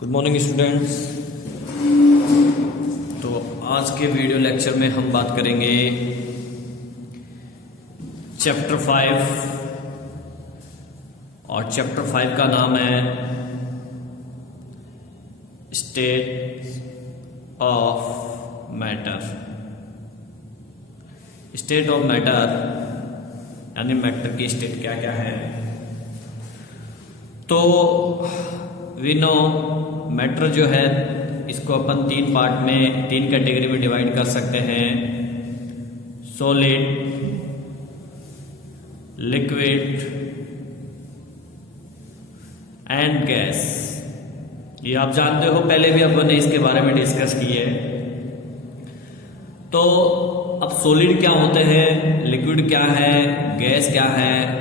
Good morning students. तो आज के वीडियो लेक्चर में हम बात करेंगे चैप्टर 5 और चैप्टर 5 का नाम है state of matter. State of matter यानी मैटर की स्टेट क्या क्या है। तो वी नो मैटर जो है इसको अपन तीन कैटेगरी में डिवाइड कर सकते हैं, सॉलिड, लिक्विड एंड गैस। ये आप जानते हो, पहले भी अपन ने इसके बारे में डिस्कस की है। तो अब सॉलिड क्या होते हैं, लिक्विड क्या है, गैस क्या है।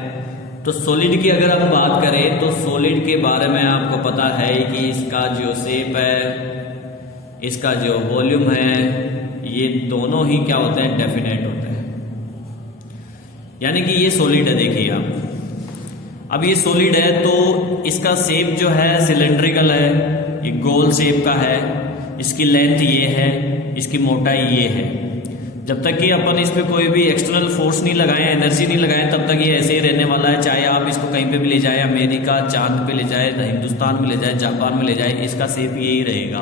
तो सॉलिड की अगर हम बात करें तो सॉलिड के बारे में आपको पता है कि इसका जो शेप है, इसका जो वॉल्यूम है, ये दोनों ही क्या होते हैं, डेफिनेट होते हैं। यानी कि ये सॉलिड है। देखिए आप, अब ये सॉलिड है तो इसका शेप जो है सिलेंड्रिकल है, ये गोल शेप का है, इसकी लेंथ ये है, इसकी मोटाई ये है। जब तक कि अपन इस पे कोई भी एक्सटर्नल फोर्स नहीं लगाएं, एनर्जी नहीं लगाएं, तब तक ये ऐसे ही रहने वाला है। चाहे आप इसको कहीं पे भी ले जाए, अमेरिका चांद पे ले जाए, हिंदुस्तान में ले जाए, जापान में ले जाए, इसका शेप यही रहेगा।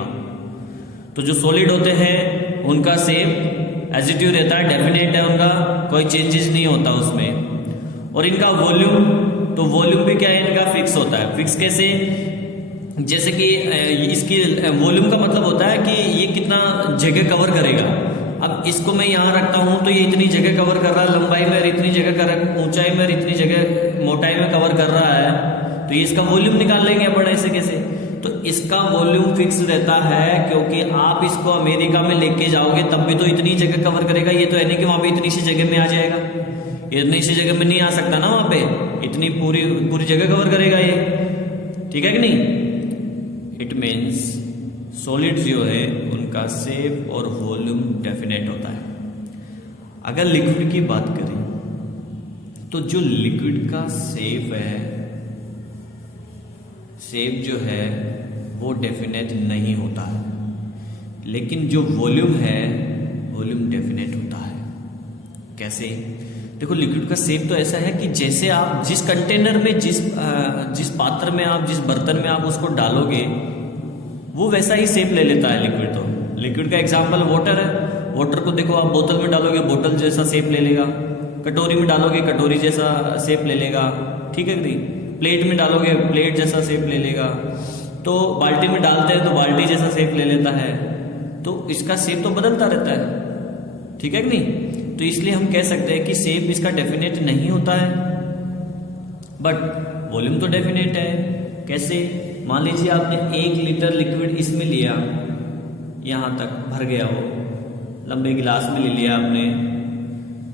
तो जो सॉलिड होते हैं उनका शेप एज इट इज रहता है, डेफिनेट है, उनका कोई चेंजेस नहीं होता उसमें। और इनका वॉल्यूम, तो वॉल्यूम भी क्या है, इनका फिक्स होता है। फिक्स कैसे, जैसे कि इसकी वॉल्यूम का मतलब होता है कि ये कितना जगह कवर करेगा। अब इसको मैं यहाँ रखता हूँ तो ये इतनी जगह कवर कर रहा है, लंबाई में इतनी जगह कर, ऊंचाई में इतनी जगह, मोटाई में कवर कर रहा है। तो ये इसका वॉल्यूम निकाल लेंगे अपन ऐसे कैसे। तो इसका वॉल्यूम फिक्स रहता है, क्योंकि आप इसको अमेरिका में लेके जाओगे तब भी तो इतनी जगह कवर करेगा। ये तो है नहीं कि वहां पे इतनी सी जगह में आ जाएगा, इतनी सी जगह में नहीं आ सकता ना, वहां पे इतनी पूरी जगह कवर करेगा ये, ठीक है कि नहीं। इट मीन्स सॉलिड जो है उनका शेप और वॉल्यूम डेफिनेट होता है। अगर लिक्विड की बात करें तो जो लिक्विड का शेप है, शेप जो है वो डेफिनेट नहीं होता है, लेकिन जो वॉल्यूम है वॉल्यूम डेफिनेट होता है। कैसे, देखो लिक्विड का शेप तो ऐसा है कि जैसे आप जिस कंटेनर में, जिस पात्र में आप, जिस बर्तन में आप उसको डालोगे वो वैसा ही शेप ले लेता है लिक्विड। तो लिक्विड का एग्जांपल वाटर है। वाटर को देखो आप बोतल में डालोगे, बोतल जैसा शेप ले लेगा। कटोरी में डालोगे, कटोरी जैसा शेप ले लेगा, ठीक है कि नहीं। प्लेट में डालोगे, प्लेट जैसा शेप ले लेगा। तो बाल्टी में डालते हैं तो बाल्टी जैसा शेप ले लेता है। तो इसका शेप तो बदलता रहता है, ठीक है कि नहीं। तो इसलिए हम कह सकते हैं कि शेप इसका डेफिनेट नहीं होता है, बट वॉल्यूम तो डेफिनेट है। कैसे, मान लीजिए आपने 1 लीटर लिक्विड इसमें लिया, यहां तक भर गया, वो लंबे गिलास में ले लिया आपने,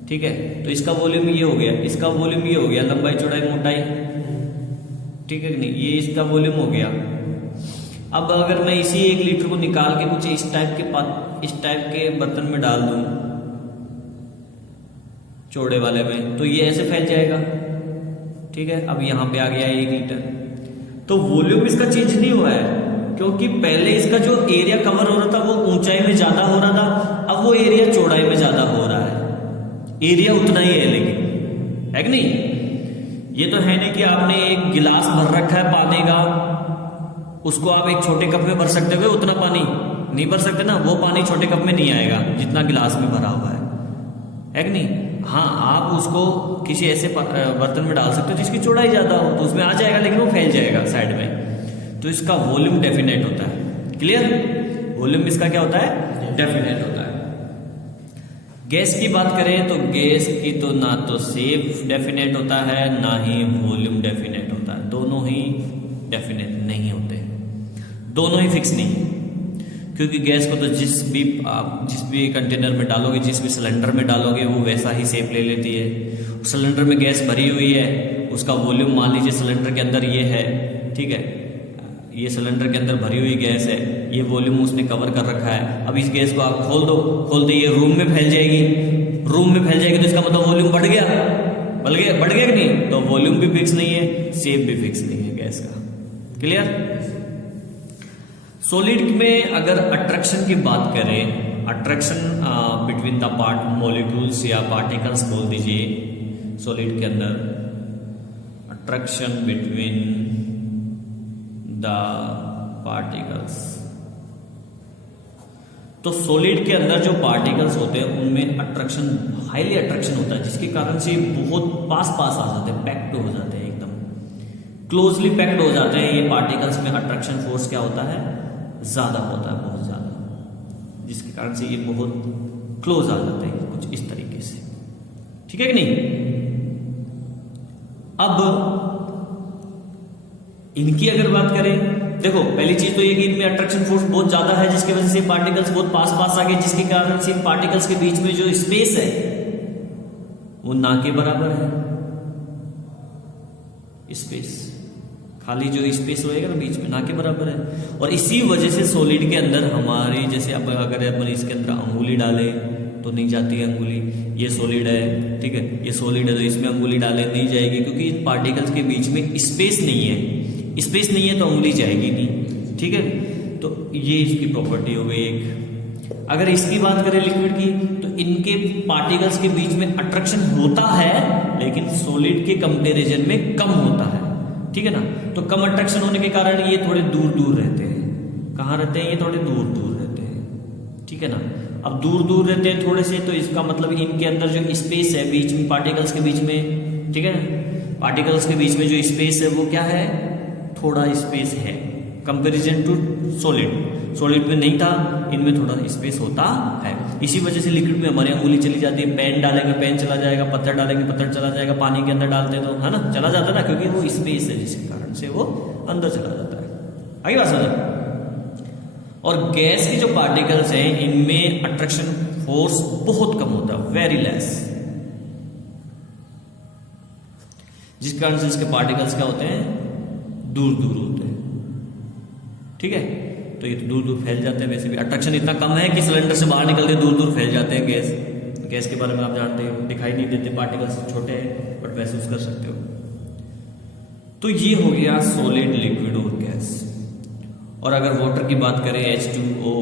ठीक है। तो इसका वॉल्यूम ये हो गया, इसका वॉल्यूम ये हो गया, लंबाई चौड़ाई मोटाई, ठीक है कि नहीं, ये इसका वॉल्यूम हो गया। अब अगर मैं इसी 1 लीटर को निकाल के कुछ इस टाइप के बर्तन में डाल दूं, चौड़े वाले में, तो ये ऐसे फैल जाएगा, ठीक है। अब यहां पे आ गया 1 लीटर, तो वॉल्यूम इसका चेंज नहीं हुआ है, क्योंकि पहले इसका जो एरिया कवर हो रहा था वो ऊंचाई में ज्यादा हो रहा था, अब वो एरिया चौड़ाई में ज्यादा हो रहा है। एरिया उतना ही है, लेकिन है कि नहीं। ये तो है नहीं कि आपने एक गिलास भर रखा है पानी का, उसको आप एक छोटे कप में भर सकते हो, उतना पानी नहीं भर सकते ना, वो पानी छोटे कप में नहीं आएगा जितना गिलास में भरा हुआ है कि नहीं। हाँ, आप उसको किसी ऐसे बर्तन में डाल सकते हो जिसकी चौड़ाई ज्यादा हो, तो उसमें आ जाएगा, लेकिन वो फैल जाएगा साइड में। तो इसका वॉल्यूम डेफिनेट होता है। क्लियर, वॉल्यूम इसका क्या होता है, डेफिनेट होता है। गैस की बात करें तो गैस की तो ना तो शेप डेफिनेट होता है, ना ही वॉल्यूम डेफिनेट होता है। दोनों ही डेफिनेट नहीं होते, दोनों ही फिक्स नहीं है। क्योंकि गैस को तो जिस भी कंटेनर में डालोगे, जिस भी सिलेंडर में डालोगे, वो वैसा ही शेप ले लेती है। सिलेंडर में गैस भरी हुई है, उसका वॉल्यूम मान लीजिए सिलेंडर के अंदर ये है, ठीक है, ये सिलेंडर के अंदर भरी हुई गैस है, ये वॉल्यूम उसने कवर कर रखा है। अब इस गैस को आप खोल दो, ये रूम में फैल जाएगी, तो इसका मतलब वॉल्यूम बढ़ गया कि नहीं। तो वॉल्यूम भी फिक्स नहीं है, शेप भी फिक्स नहीं है गैस का। क्लियर। सॉलिड में अगर अट्रैक्शन की बात करें, attraction between the part molecules या पार्टिकल्स बोल दीजिए, सॉलिड के अंदर अट्रैक्शन बिटवीन द पार्टिकल्स, तो सॉलिड के अंदर जो पार्टिकल्स होते हैं उनमें अट्रैक्शन, हाईली अट्रैक्शन होता है, जिसके कारण से बहुत पास आ जाते हैं, पैक्ड हो जाते हैं, एकदम क्लोजली पैक्ड हो जाते हैं। ये पार्टिकल्स में अट्रैक्शन फोर्स क्या होता है, ज्यादा होता है, बहुत ज्यादा, जिसके कारण से ये बहुत क्लोज आ जाते हैं, कुछ इस तरीके से, ठीक है कि नहीं। अब इनकी अगर बात करें, देखो पहली चीज तो ये कि इनमें अट्रैक्शन फोर्स बहुत ज्यादा है, जिसकी वजह से पार्टिकल्स बहुत पास आ गए, जिसके कारण से इन पार्टिकल्स के बीच में जो स्पेस है वो ना के बराबर है। स्पेस, खाली जो स्पेस रहेगा ना बीच में, ना के बराबर है। और इसी वजह से सॉलिड के अंदर हमारी, जैसे अब अगर अपन इसके अंदर अंगुली डाले तो नहीं जाती है अंगुली, ये सॉलिड है, ठीक है, ये सॉलिड है तो इसमें अंगुली डाले नहीं जाएगी, क्योंकि इन पार्टिकल्स के बीच में स्पेस नहीं है। स्पेस नहीं है तो उंगली जाएगी नहीं, ठीक है। तो ये इसकी प्रॉपर्टी हो गई एक। अगर इसकी बात करें लिक्विड की, तो इनके पार्टिकल्स के बीच में अट्रैक्शन होता है, लेकिन सॉलिड के कंपैरिजन में कम होता है, ठीक है ना। तो कम अट्रैक्शन होने के कारण ये थोड़े दूर रहते हैं। कहाँ रहते हैं, ये थोड़े दूर रहते हैं, ठीक है ना। अब दूर रहते हैं थोड़े से, तो इसका मतलब इनके अंदर जो स्पेस है बीच में, पार्टिकल्स के बीच में, ठीक है ना, पार्टिकल्स के बीच में जो स्पेस है वो क्या है, थोड़ा स्पेस है कंपैरिजन टू सॉलिड। सॉलिड में नहीं था, इनमें थोड़ा स्पेस होता है। इसी वजह से लिक्विड में हमारी अंगुली चली जाती है, पेन डालेंगे पेन चला जाएगा, पत्थर डालेंगे पत्थर चला जाएगा, पानी के अंदर डालते हैं तो है ना, चला जाता है ना, क्योंकि वो स्पेस है, जिसके कारण से वो अंदर चला जाता है। आगे बात समझ। और गैस के जो पार्टिकल्स हैं इनमें अट्रैक्शन फोर्स बहुत कम होता है, वेरी लेस, जिस कारण से इसके पार्टिकल्स क्या होते हैं, दूर होते हैं, ठीक है। तो ये तो दूर फैल जाते हैं। वैसे भी अट्रैक्शन इतना कम है कि सिलेंडर से बाहर निकलते दूर फैल जाते हैं। गैस के बारे में आप जानते हो, दिखाई नहीं देते, पार्टिकल्स छोटे हैं बट महसूस कर सकते हो। तो ये हो गया सॉलिड, लिक्विड और गैस। और अगर वाटर की बात करें, H2O,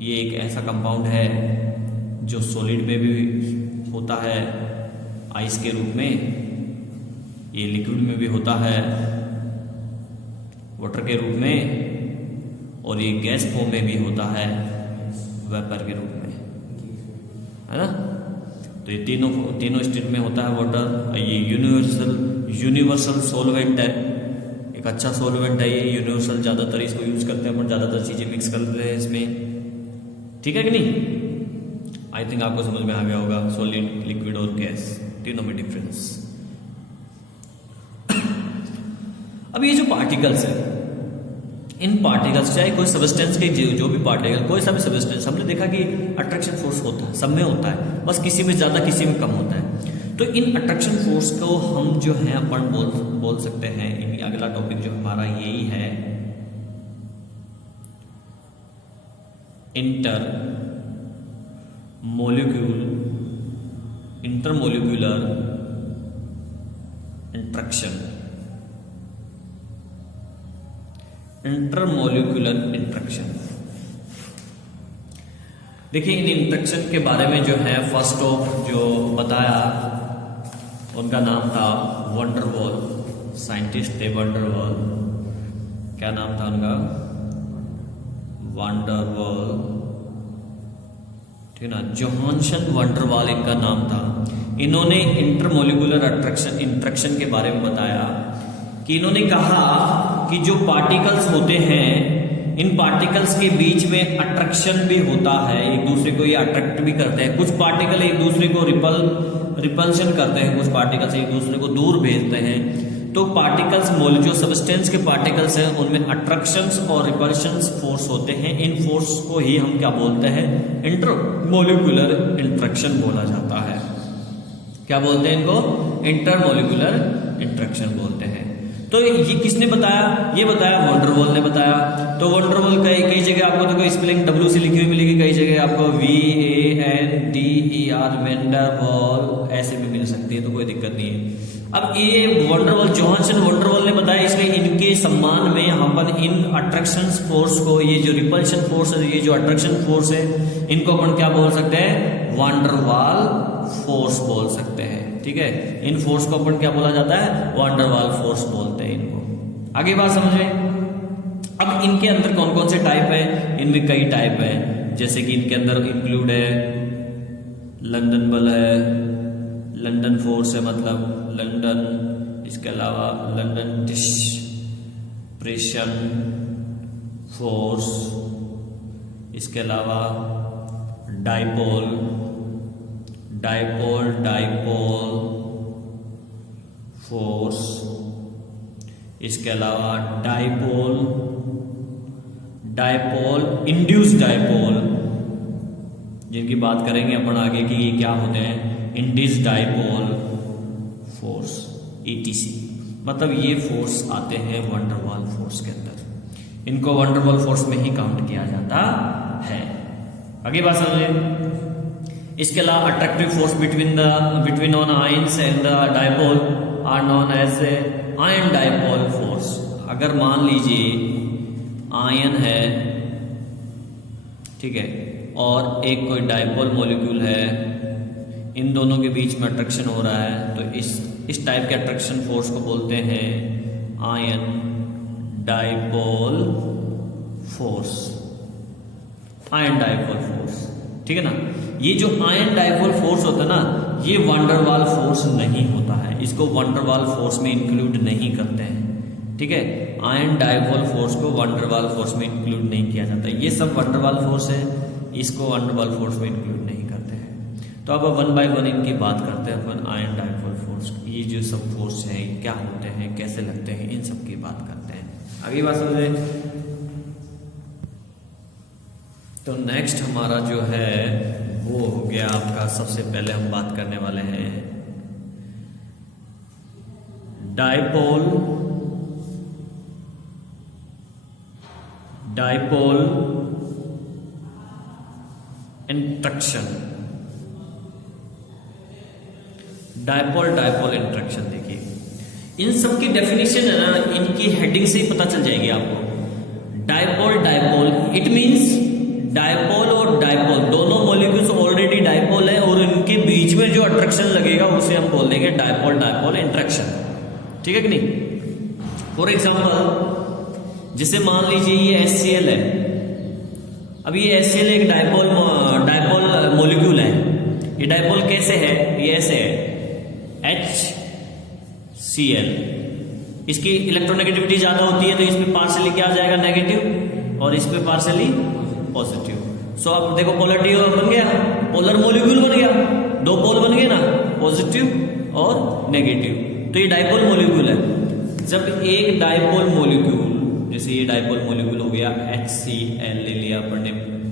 ये एक ऐसा कंपाउंड है जो सॉलिड में भी होता है आइस के रूप में, ये लिक्विड में भी होता है वाटर के रूप में, और ये गैस फॉर्म में भी होता है वेपर के रूप में, है ना। तो ये तीनों स्टेट में होता है वाटर। ये यूनिवर्सल सॉल्वेंट है, एक अच्छा सॉल्वेंट है ये, यूनिवर्सल, ज्यादातर इसको यूज करते हैं, पर ज्यादातर चीजें मिक्स करते हैं इसमें, ठीक है कि नहीं। आई थिंक आपको समझ में आ गया होगा सॉलिड, लिक्विड और गैस, तीनों में डिफरेंस। अब ये जो पार्टिकल्स है, इन पार्टिकल्स, चाहे कोई सबस्टेंस के जो भी पार्टिकल, कोई सा भी सबस्टेंस, हमने देखा कि अट्रैक्शन फोर्स होता है, सब में होता है, बस किसी में ज्यादा किसी में कम होता है। तो इन अट्रैक्शन फोर्स को हम जो है अपन बोल सकते हैं, अगला टॉपिक जो हमारा यही है, इंटरमोलिक्यूलर इंट्रैक्शन। इंटरमोलिक्यूलर इंट्रैक्शन, देखिए इन इंट्रैक्शन के बारे में जो है फर्स्ट ऑफ जो बताया, उनका नाम था वंडर वॉल, साइंटिस्ट थे वंडर वॉल। क्या नाम था उनका, वंडर वॉल, ठीक ना, जोहानसन वंडर वॉल इनका नाम था। इन्होंने इंटरमोलिक्यूलर इंट्रैक्शन के बारे में बताया कि इन्होंने कहा कि जो पार्टिकल्स होते हैं, इन पार्टिकल्स के बीच में अट्रैक्शन भी होता है, एक दूसरे को ये अट्रैक्ट भी करते हैं। कुछ पार्टिकल एक दूसरे को रिपल्शन करते हैं, कुछ पार्टिकल्स एक दूसरे को दूर भेजते हैं। तो पार्टिकल्स, जो सबस्टेंस के पार्टिकल्स हैं उनमें अट्रैक्शंस और रिपल्शंस फोर्स होते हैं। इन फोर्स को ही हम क्या बोलते हैं, इंटरमोलिक्यूलर इंट्रैक्शन बोला जाता है। क्या बोलते हैं इनको, इंटरमोलिक्यूलर इंट्रैक्शन बोलते हैं। तो ये किसने बताया, ये बताया वंडर वॉल ने बताया। तो वंडर वॉल कई जगह आपको देखो स्पेलिंग W से लिखी हुई मिलेगी, कई जगह आपको VANDER, वेंडर वॉल ऐसे भी मिल सकती है, तो कोई दिक्कत नहीं है। अब ये वंडरवॉल, जोहानसन वंडरवॉल ने बताया, इसलिए इनके सम्मान में हम अपन इन अट्रैक्शन फोर्स को, ये जो रिपल्शन फोर्स है, ये जो अट्रैक्शन फोर्स है, इनको अपन क्या बोल सकते हैं, वंडरवॉल फोर्स बोल सकते हैं। ठीक है, इन फोर्स को अपन क्या बोला जाता है, वंडरवॉल फोर्स बोलते हैं इनको। आगे बात समझे। अब इनके अंदर कौन कौन से टाइप है, इनमें कई टाइप है, जैसे कि इनके अंदर इंक्लूड है लंदन बल है, लंदन फोर्स है, मतलब लंदन, इसके अलावा लंदन डिस्प्रेशन फोर्स, इसके अलावा डाइपोल फोर्स, इसके अलावा डाइपोल इंड्यूस डाइपोल, जिनकी बात करेंगे अपन आगे कि ये क्या होते हैं, इंड्यूस डाइपोल फोर्स ETC। मतलब ये फोर्स आते हैं वंडरवॉल फोर्स के अंदर, इनको वंडरवॉल फोर्स में ही काउंट किया जाता है। आगे बात समझिए। इसके अलावा attractive force between on ions and the dipole are known as ion dipole force. अगर मान लीजिए आयन है, ठीक है, और एक कोई डाइपोल मॉलिक्यूल है, इन दोनों के बीच में अट्रैक्शन हो रहा है, तो इस टाइप के अट्रैक्शन फोर्स को बोलते हैं ion dipole force, ion dipole force. ठीक है ना। ये जो आयन डाइपोल फोर्स होता है ना, ये वंडरवॉल फोर्स नहीं होता है, इसको वंडरवॉल फोर्स में इंक्लूड नहीं करते हैं। ठीक है, आयन डाइपोल फोर्स को वंडरवॉल फोर्स में इंक्लूड नहीं किया जाता। ये सब वंडरवॉल फोर्स है, इसको वंडरवॉल फोर्स में इंक्लूड नहीं करते हैं। तो अब 1 बाय 1 इनकी बात करते हैं अपन। आयन डाइपोल फोर्स, ये जो सब फोर्स हैं क्या होते हैं, कैसे लगते हैं, इन सब की बात करते हैं। अगली बात समझे। तो नेक्स्ट हमारा जो है वो हो गया आपका, सबसे पहले हम बात करने वाले हैं डाइपोल इंट्रैक्शन। डाइपोल इंट्रैक्शन देखिए, इन सब की डेफिनेशन है ना, इनकी हेडिंग से ही पता चल जाएगी आपको। डाइपोल इट मींस डाइपोल और डाइपोल दोनों मॉलिक्यूल्स ऑलरेडी डाइपोल है, और इनके बीच में जो अट्रैक्शन लगेगा उसे हम बोल देंगे डाइपोल इंट्रैक्शन। ठीक है कि नहीं। फॉर एग्जांपल, जिसे मान लीजिए ये HCl है। अब ये HCl एक डाइपोल मॉलिक्यूल है। ये डाइपोल कैसे है, ये ऐसे है HCl। इसकी इलेक्ट्रोनेगेटिविटी ज्यादा होती है, तो इसमें पार्शियली क्या आ जाएगा, नेगेटिव, और इसमें पार्शियली पॉजिटिव। सो अब देखो पोलरिटी बन गया, पोलर मॉलिक्यूल बन गया, दो पोल बन गए ना, पॉजिटिव और नेगेटिव। तो ये डाइपोल मॉलिक्यूल है। जब एक डाइपोल मॉलिक्यूल, जैसे ये डाइपोल मॉलिक्यूल हो गया HCl ले लिया अपन ने,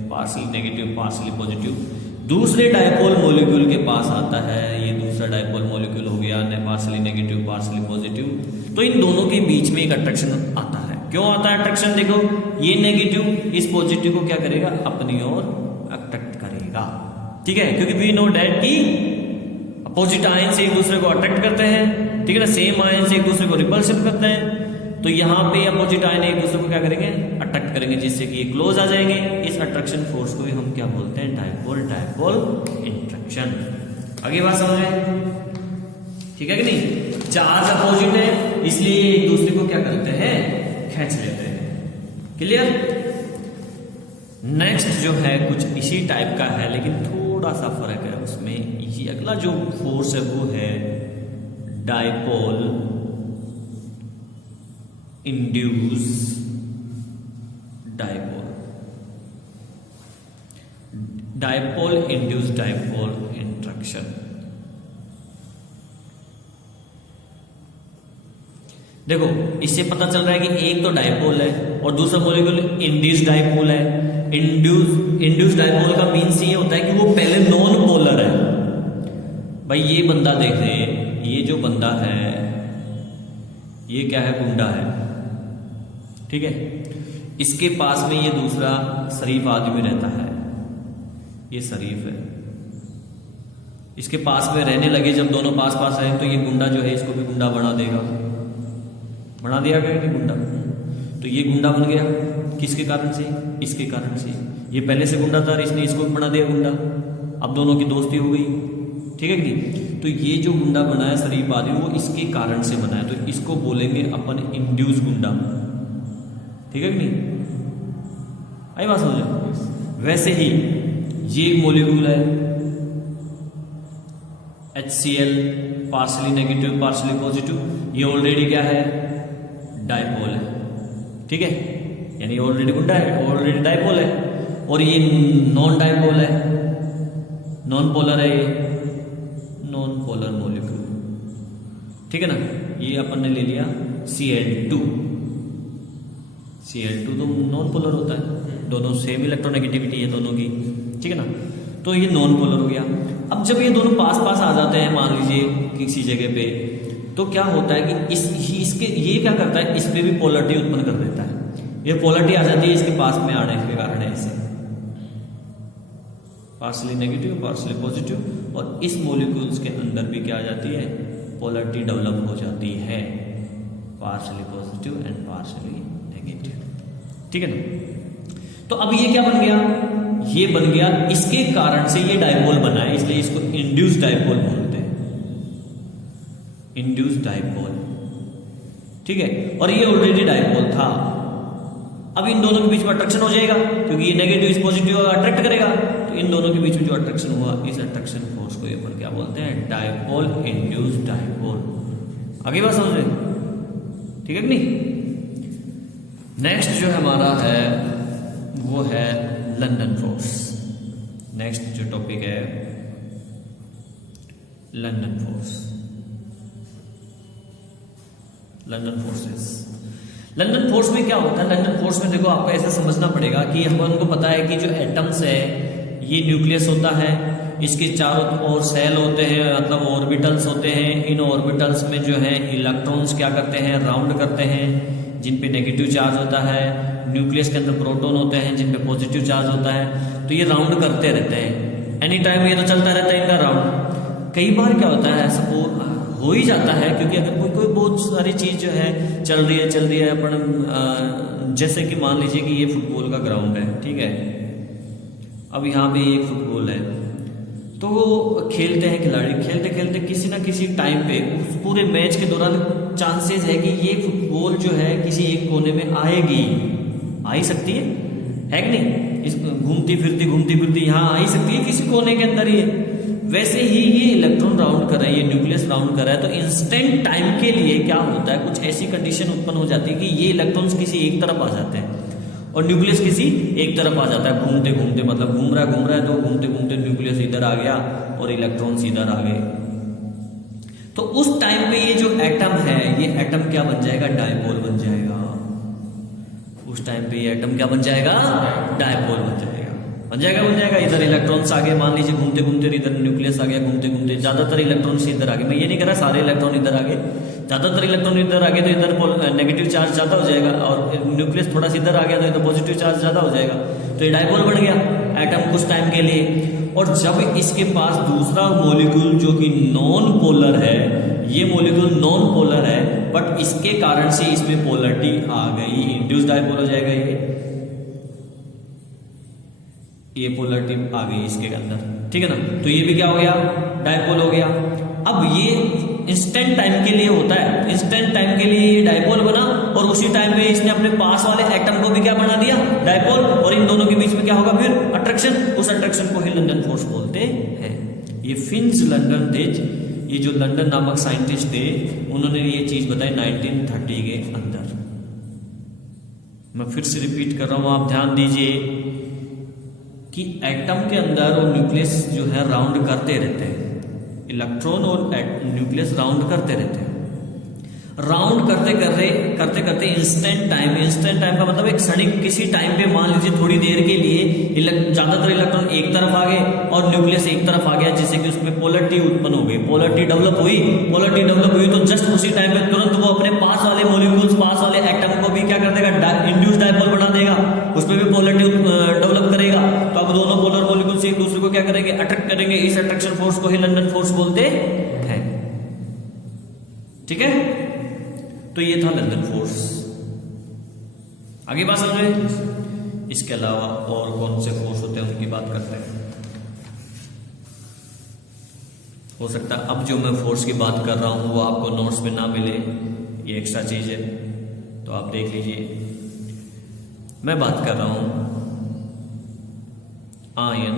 पार्शियली नेगेटिव पार्शियली पॉजिटिव, दूसरे डाइपोल मॉलिक्यूल के पास आता है, ये दूसरा डाइपोल मॉलिक्यूल हो गया पार्शियली नेगेटिव पार्शियली पॉजिटिव। तो इन दोनों के बीच में एक अट्रैक्शन आता है। क्यों आता है अट्रैक्शन, देखो ये नेगेटिव इस पॉजिटिव को क्या करेगा, अपनी ओर अट्रैक्ट करेगा। ठीक है, क्योंकि वी नो डैट कि अपोजिट आयन से एक दूसरे को अट्रैक्ट करते हैं। ठीक है ना, सेम आयन से एक दूसरे को रिपल्शन करते हैं। तो यहाँ पे अपोजिट आयन एक दूसरे को क्या करेंगे, अट्रैक्ट करेंगे, जिससे कि ये क्लोज आ जाएंगे। इस अट्रैक्शन फोर्स को भी हम क्या बोलते हैं, डाइपोल इंट्रैक्शन। आगे बात समझे, ठीक है कि नहीं। चार्ज अपोजिट है, इसलिए एक दूसरे को क्या करते हैं, खींच लेते हैं। क्लियर। नेक्स्ट जो है कुछ इसी टाइप का है, लेकिन थोड़ा सा फर्क है उसमें। ये अगला जो फोर्स है वो है डाइपोल इंड्यूस डाइपोल इंट्रैक्शन। देखो इससे पता चल रहा है कि एक तो डाइपोल है और दूसरा मॉलिक्यूल इंड्यूस डाइपोल है। इंड्यूस डाइपोल का मीन्स ये होता है कि वो पहले नॉन पोलर है। भाई ये बंदा देख रहे हैं, ये जो बंदा है ये क्या है, गुंडा है। ठीक है, इसके पास में ये दूसरा शरीफ आदमी रहता है, ये शरीफ है। इसके पास में रहने लगे, जब दोनों पास पास रहे तो ये गुंडा जो है इसको भी गुंडा बना देगा, बना दिया गया कि गुंडा, तो ये गुंडा बन गया किसके कारण से, इसके कारण से। ये पहले से गुंडा था, इसने इसको भी बना दिया गुंडा, अब दोनों की दोस्ती हो गई, ठीक है कि नहीं। तो ये जो गुंडा बना है शरीफ आदमी, वो इसके कारण से बना है, तो इसको बोलेंगे अपन इंड्यूस गुंडा, ठीक है कि नहीं, आई बात समझो। वैसे ही ये एक मॉलिक्यूल है HCl, partially negative partially positive, ये ऑलरेडी क्या है, डायपोल है, ठीक है, यानी ऑलरेडी गुंडा है, ऑलरेडी डायपोल है। और ये नॉन डायपोल है, नॉन पोलर है, ये नॉन पोलर मॉलिक्यूल, ठीक है ना। ये अपन ने ले लिया Cl2, Cl2 तो नॉन पोलर होता है, दोनों सेम इलेक्ट्रोनेगेटिविटी है दोनों की, ठीक है ना। तो ये नॉन पोलर हो गया। अब जब ये दोनों पास पास आ जाते हैं, मान लीजिए किसी जगह पे, तो क्या होता है कि इसके ये क्या करता है, इस पे भी पोलरिटी उत्पन्न कर देता है। ये पोलरिटी आ जाती है इसके पास में आने के कारण, ऐसे पार्शली नेगेटिव पार्शली पॉजिटिव, और इस मॉलिक्यूल्स के अंदर भी क्या आ जाती है, पोलरिटी डेवलप हो जाती है, partially positive and partially negative, ठीक है ना। तो अब ये क्या बन गया, ये बन गया इसके कारण से ये डायपोल बना है, इसलिए इसको इंड्यूस डायपोल बोलते हैं, इंड्यूस डायपोल, ठीक है। और ये ऑलरेडी डायपोल था। अब इन दोनों के बीच में अट्रैक्शन हो जाएगा, क्योंकि ये नेगेटिव इस पॉजिटिव अट्रैक्ट करेगा, तो इन दोनों के बीच में जो अट्रैक्शन हुआ, इस अट्रैक्शन फोर्स को ये पर क्या बोलते हैं, डायपोल इंड्यूस डायपोल। आगे बात समझ रहे, ठीक है कि नहीं। नेक्स्ट जो हमारा है वो है लंदन फोर्स। नेक्स्ट जो टॉपिक है London force, London forces. London force में क्या होता है, लंदन फोर्स में देखो आपको ऐसा समझना पड़ेगा कि हमको पता है कि जो एटम्स है ये न्यूक्लियस होता है, इसके चारों ओर सेल होते हैं, मतलब ऑर्बिटल्स होते हैं। इन ऑर्बिटल्स में जो है इलेक्ट्रॉन्स क्या करते हैं, राउंड करते हैं, जिन पे नेगेटिव चार्ज होता है। न्यूक्लियस के अंदर प्रोटॉन होते हैं जिन पे पॉजिटिव चार्ज होता है। तो ये राउंड करते रहते हैं, एनी टाइम ये तो चलता रहता है इनका राउंड। कई बार क्या होता है, सपोज हो ही जाता है, क्योंकि अगर कोई बहुत सारी चीज जो है चल रही है अपन, जैसे कि मान लीजिए कि ये फुटबॉल का ग्राउंड है, ठीक है। अब यहाँ पे एक फुटबॉल है, तो वो खेलते हैं खिलाड़ी, खेलते खेलते किसी ना किसी टाइम पे उस पूरे मैच के दौरान चांसेस है कि ये फुटबॉल जो है किसी एक कोने में आएगी, आ ही सकती है कि नहीं। इस घूमती फिरती यहाँ आ ही सकती है किसी कोने के अंदर ही है। वैसे ही ये इलेक्ट्रॉन राउंड कर रहा है, ये न्यूक्लियस राउंड कर रहा है, तो इंस्टेंट टाइम के लिए क्या होता है, कुछ ऐसी कंडीशन उत्पन्न हो जाती है कि ये इलेक्ट्रॉन्स किसी एक तरफ आ जाते हैं और न्यूक्लियस किसी एक तरफ आ जाता है। घूमते घूमते, मतलब घूम रहा है, तो घूमते घूमते न्यूक्लियस इधर आ गया और इलेक्ट्रॉन्स इधर आ गए। तो उस टाइम पे ये जो एटम है, ये एटम क्या बन जाएगा, डायपोल बन जाएगा। उस टाइम पे ये एटम क्या बन जाएगा, डायपोल बन जाएगा। इधर इलेक्ट्रॉन्स आ गए, मान लीजिए घूमते घूमते इधर न्यूक्लियस आ गया, घूमते घूमते ज्यादातर इलेक्ट्रॉन्स इधर आ गए। मैं ये नहीं कह रहा सारे इलेक्ट्रॉन इधर आ गए, ज्यादातर इलेक्ट्रॉन इधर आ गए तो इधर नेगेटिव चार्ज ज्यादा हो जाएगा, और न्यूक्लियस थोड़ा सा इधर आ गया तो इधर पॉजिटिव चार्ज ज्यादा हो जाएगा। तो ये डायपोल बन गया एटम कुछ टाइम के लिए। और जब इसके पास दूसरा मॉलिक्यूल जो कि नॉन पोलर है, ये मॉलिक्यूल नॉन पोलर है, बट इसके कारण से इसमें पोलरिटी आ गई, इंड्यूस डायपोल हो जाएगा। ये पोलरिटी आ गई इसके अंदर, ठीक है ना। तो ये भी क्या हो गया, डायपोल हो गया। अब ये इंस्टेंट टाइम के लिए होता है, इंस्टेंट टाइम के लिए ये डायपोल बना, और उसी टाइम पे इसने अपने पास वाले एटम को भी क्या बना दिया, डायपोल। और इन दोनों के बीच में क्या होगा फिर, अट्रैक्शन। उस अट्रैक्शन को ही लंदन फोर्स बोलते हैं। ये फिन्स लंदन थे, ये जो लंदन नामक साइंटिस्ट थे, उन्होंने ये चीज बताई 1930 के अंदर। मैं फिर से रिपीट कर रहा हूं, आप ध्यान दीजिए कि एटम के अंदर वो न्यूक्लियस जो है राउंड करते रहते हैं, इलेक्ट्रॉन और न्यूक्लियस राउंड करते रहते हैं। राउंड करते करते इंस्टेंट टाइम का मतलब एक क्षणिक किसी टाइम पे, मान लीजिए थोड़ी देर के लिए ज्यादातर इलेक्ट्रॉन एक तरफ आ गए और न्यूक्लियस एक तरफ आ गया, जिससे कि उसमें पोलरिटी उत्पन्न हो गई, पोलरिटी डेवलप हुई। तो जस्ट उसी टाइम पे तुरंत वो अपने पास वाले मॉलिक्यूल्स, पास वाले एटम को भी क्या कर देगा, इंड्यूस डायपोल बना देगा, उसमें भी पोलरिटी डेवलप करेगा। तो अब दोनों पोलर मॉलिक्यूल्स एक दूसरे को क्या करेंगे, अट्रैक्ट करेंगे। इस अट्रैक्शन फोर्स को ही लंदन फोर्स बोलते हैं। ठीक है, तो ये था लंदन फोर्स। आगे बात समझ में। इसके अलावा और कौन से फोर्स होते हैं उनकी बात करते हैं। हो सकता है अब जो मैं फोर्स की बात कर रहा हूं वो आपको नोट्स में ना मिले, ये एक्स्ट्रा चीज है, तो आप देख लीजिए। मैं बात कर रहा हूं आयन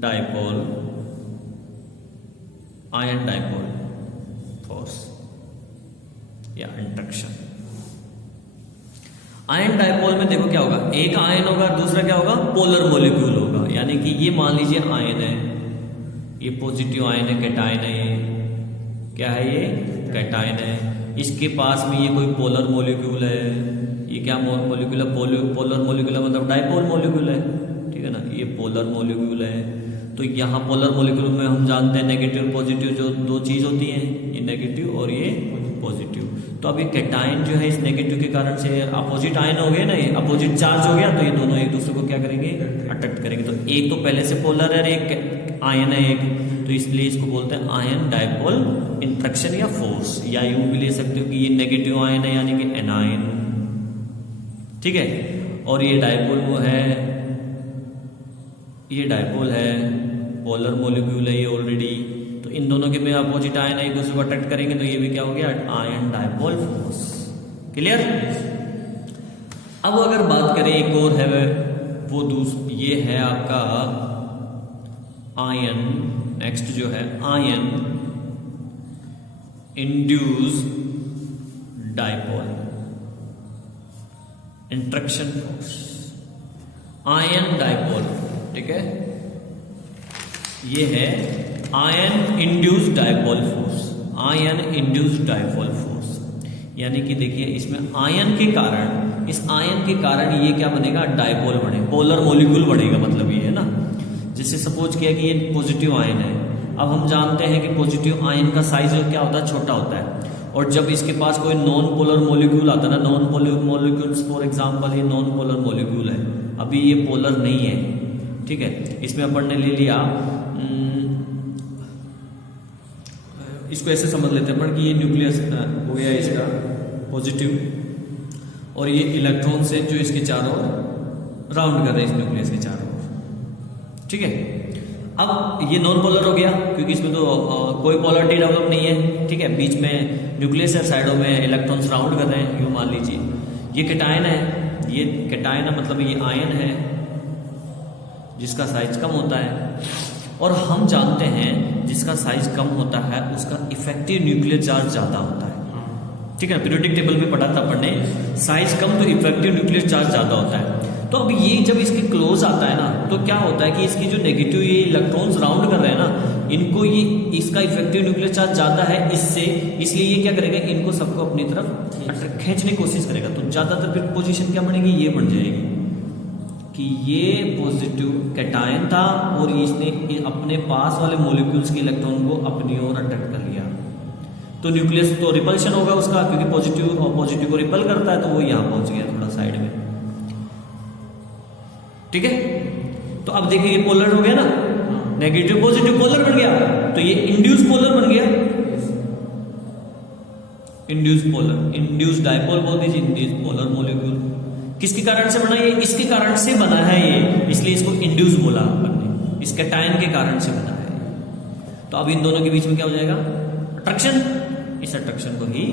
डाइपोल फोर्स या इंट्रैक्शन। आयन डाइपोल में देखो क्या होगा, एक आयन होगा, दूसरा क्या होगा, पोलर मॉलिक्यूल होगा। यानी कि ये मान लीजिए आयन है, ये पॉजिटिव आयन है, कैटायन है, ये क्या है, ये कैटायन है। इसके पास में ये कोई पोलर मॉलिक्यूल है, ये क्या मॉलिक्यूल है, पोलर मॉलिक्यूल है, मतलब डाइपोल मॉलिक्यूल है। ठीक है ना, ये पोलर मॉलिक्यूल है। तो यहाँ पोलर मॉलिक्यूल में हम जानते हैं नेगेटिव पॉजिटिव जो दो चीज होती है, ये नेगेटिव और ये पॉजिटिव। तो अब ये कैटायन जो है इस नेगेटिव के कारण से अपोजिट आयन हो गया ना, ये अपोजिट चार्ज हो गया, तो ये दोनों एक दूसरे को क्या करेंगे, अट्रैक्ट करेंगे। तो एक तो पहले से पोलर है, एक आयन है एक, तो इसलिए इसको बोलते हैं आयन डाइपोल इंट्रैक्शन या फोर्स। या यूं भी ले सकते हो कि ये नेगेटिव आयन है यानी कि एनायन। ठीक है, और ये डाइपोल वो है, ये डाइपोल है, पोलर मॉलिक्यूल है ये ऑलरेडी। तो इन दोनों के में अपोजिट आयन है, एक दूसरे को अट्रैक्ट करेंगे, तो ये भी क्या हो गया, आयन डाइपोल फोर्स। क्लियर। अब अगर बात करें एक और है वो ये है आपका आयन, नेक्स्ट जो है ion induce dipole interaction force, ion dipole. ठीक है, ये है ion induce dipole force, ion induce dipole force. यानी कि देखिए इसमें आयन के कारण, इस आयन के कारण ये क्या बनेगा, डाइपोल बनेगा, पोलर मॉलिक्यूल बनेगा। मतलब ये है ना, जैसे सपोज किया कि ये पॉजिटिव आयन है। अब हम जानते हैं कि पॉजिटिव आयन का साइज क्या होता है, छोटा होता है। और जब इसके पास कोई नॉन पोलर मॉलिक्यूल आता है ना, non polar molecules for example ये नॉन पोलर मॉलिक्यूल है, अभी ये पोलर नहीं है। ठीक है, इसमें अपन ने ले लिया, इसको ऐसे समझ लेते हैं अपन कि ये न्यूक्लियस हो गया इसका पॉजिटिव, और ये इलेक्ट्रॉन से जो इसके चारों राउंड कर रहे हैं इस न्यूक्लियस के चारों। ठीक है, अब ये नॉन पोलर हो गया क्योंकि इसमें तो कोई पोलरिटी डेवलप नहीं है। ठीक है, बीच में न्यूक्लियस है, साइडों में इलेक्ट्रॉन्स राउंड कर रहे हैं, यूं मान लीजिए। ये कैटायन है, ये कैटायन है, मतलब ये आयन है जिसका साइज कम होता है। और हम जानते हैं जिसका साइज कम होता है उसका इफेक्टिव न्यूक्लियर चार्ज ज्यादा होता है। ठीक है, पीरियोडिक टेबल में पढ़ा था अपन ने, साइज कम तो इफेक्टिव न्यूक्लियर चार्ज ज्यादा होता है। तो अब ये जब इसके क्लोज आता है ना, तो क्या होता है कि इसकी जो नेगेटिव ये इलेक्ट्रॉन्स राउंड कर रहे हैं ना, इनको ये इसका इफेक्टिव न्यूक्लियर चार्ज ज्यादा है इससे, इसलिए ये क्या करेगा, इनको सबको अपनी तरफ खींचने की कोशिश करेगा। तो ज्यादातर फिर पोजीशन क्या बनेगी, ये बन जाएगी कि ये पॉजिटिव कैटायन था और इसने अपने पास वाले मॉलिक्यूल्स के इलेक्ट्रॉन को अपनी ओर अट्रैक्ट कर लिया। तो न्यूक्लियस तो रिपल्शन होगा उसका, क्योंकि पॉजिटिव और पॉजिटिव को रिपल करता है, तो वो यहां पहुंच गया थोड़ा साइड में। ठीक है, तो अब देखिए ये पोलर हो गया ना, नेगेटिव पॉजिटिव पोलर बन गया, तो ये इंड्यूस पोलर बन गया, इंड्यूस पोलर, इंड्यूस डाइपोल बोल दीजिए, इंड्यूस पोलर मॉलिक्यूल। किसके कारण से बना, ये इसके कारण से बना है ये, इसलिए इसको इंड्यूस बोला हमने, इस कैटायन के कारण से बना है। तो अब इन दोनों के बीच में क्या हो जाएगा, अट्रैक्शन। इस अट्रैक्शन को ही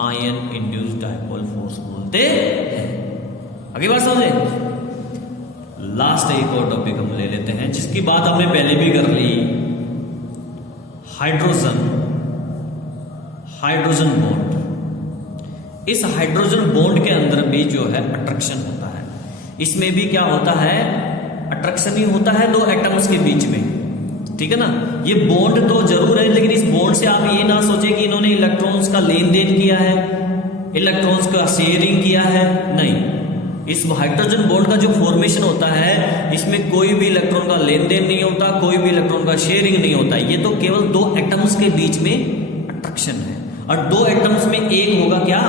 आयन इंड्यूस डाइपोल फोर्स बोलते हैं। आगे बात समझे। लास्ट एक और टॉपिक हम ले लेते हैं जिसकी बात हमने पहले भी कर ली, हाइड्रोजन, हाइड्रोजन बॉन्ड। इस हाइड्रोजन बॉन्ड के अंदर भी जो है अट्रैक्शन होता है। इसमें भी क्या होता है, अट्रैक्शन ही होता है दो एटम्स के बीच में। ठीक है ना, ये बॉन्ड तो जरूर है, लेकिन इस बॉन्ड से आप ये ना सोचे कि इन्होंने इलेक्ट्रॉन्स का लेन देन किया है, इलेक्ट्रॉन्स का शेयरिंग किया है, नहीं। इस हाइड्रोजन बॉन्ड का जो फॉर्मेशन होता है, इसमें कोई भी इलेक्ट्रॉन का लेन देन नहीं होता, कोई भी इलेक्ट्रॉन का शेयरिंग नहीं होता। ये तो केवल दो एटम्स के बीच में अट्रैक्शन है, और दो एटम्स में एक होगा क्या,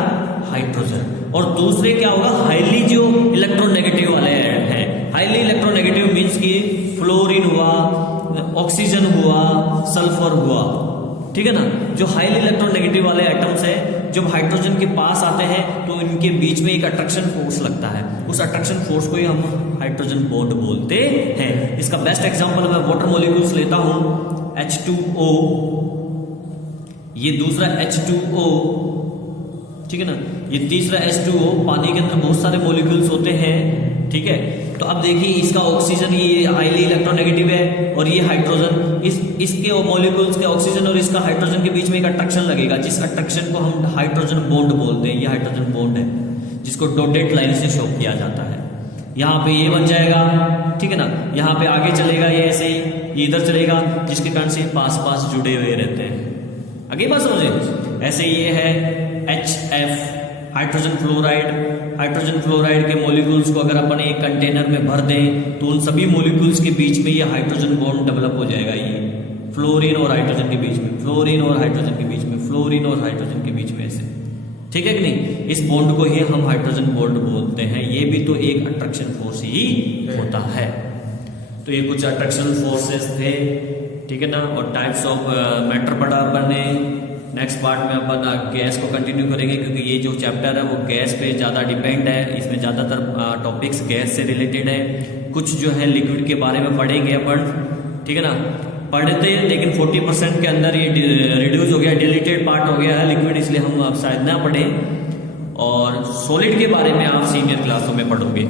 हाइड्रोजन। और दूसरे क्या होगा, हाईली जो इलेक्ट्रोनेगेटिव वाले हैं। हाईली इलेक्ट्रोनेगेटिव मीन्स कि फ्लोरीन हुआ, ऑक्सीजन हुआ, सल्फर हुआ, ठीक है ना। जो हाईली इलेक्ट्रोनेगेटिव वाले एटम्स है जब हाइड्रोजन के पास आते हैं तो इनके बीच में एक अट्रैक्शन फोर्स लगता है, उस अट्रैक्शन फोर्स को ही हम हाइड्रोजन बॉन्ड बोलते हैं। इसका बेस्ट एग्जांपल मैं वाटर मॉलिक्यूल्स लेता हूं, H2O, ये दूसरा H2O, ठीक है ना, ये तीसरा H2O। पानी के अंदर बहुत सारे मॉलिक्यूल्स होते हैं, ठीक है। तो अब देखिए इसका ऑक्सीजन ये हाईली इलेक्ट्रोनेगेटिव है और ये हाइड्रोजन, इसके मॉलिक्यूल्स के ऑक्सीजन और इसका हाइड्रोजन के बीच में एक अट्रैक्शन लगेगा, जिस अट्रैक्शन को हम हाइड्रोजन बॉन्ड बोलते हैं। ये हाइड्रोजन बॉन्ड है जिसको डॉटेड लाइन से शो किया जाता है। यहाँ पे ये बन जाएगा, ठीक है ना, यहाँ पे आगे चलेगा ये ऐसे ही, ये इधर चलेगा, जिसके कारण से पास पास जुड़े हुए रहते हैं। आगे बात समझे। ऐसे ये है HF, hydrogen fluoride. Hydrogen fluoride के मॉलिक्यूल्स को अगर अपन एक कंटेनर में भर दें तो उन सभी मॉलिक्यूल्स के बीच में ये हाइड्रोजन बॉन्ड डेवलप हो जाएगा। ये फ्लोरीन और हाइड्रोजन के बीच में, फ्लोरीन और हाइड्रोजन के बीच में, फ्लोरीन और हाइड्रोजन के बीच में, ऐसे, ठीक है कि नहीं। इस बॉन्ड को ही हम हाइड्रोजन बॉन्ड बोलते हैं। ये भी तो एक अट्रैक्शन फोर्स ही होता है। तो ये कुछ अट्रैक्शन फोर्सेस थे, ठीक है ना। और टाइप्स ऑफ मैटर पढ़ा अपन ने। नेक्स्ट पार्ट में अपन गैस को कंटिन्यू करेंगे, क्योंकि ये जो चैप्टर है वो गैस पे ज़्यादा डिपेंड है। इसमें ज़्यादातर टॉपिक्स गैस से रिलेटेड है। कुछ जो है लिक्विड के बारे में पढ़ेंगे अपन, ठीक है ना। पढ़ते हैं लेकिन 40% के अंदर ये रिड्यूस हो गया, डिलीटेड पार्ट हो गया है लिक्विड, इसलिए हम अब शायद ना पढ़ें। और सॉलिड के बारे में आप सीनियर क्लासों में पढ़ोगे।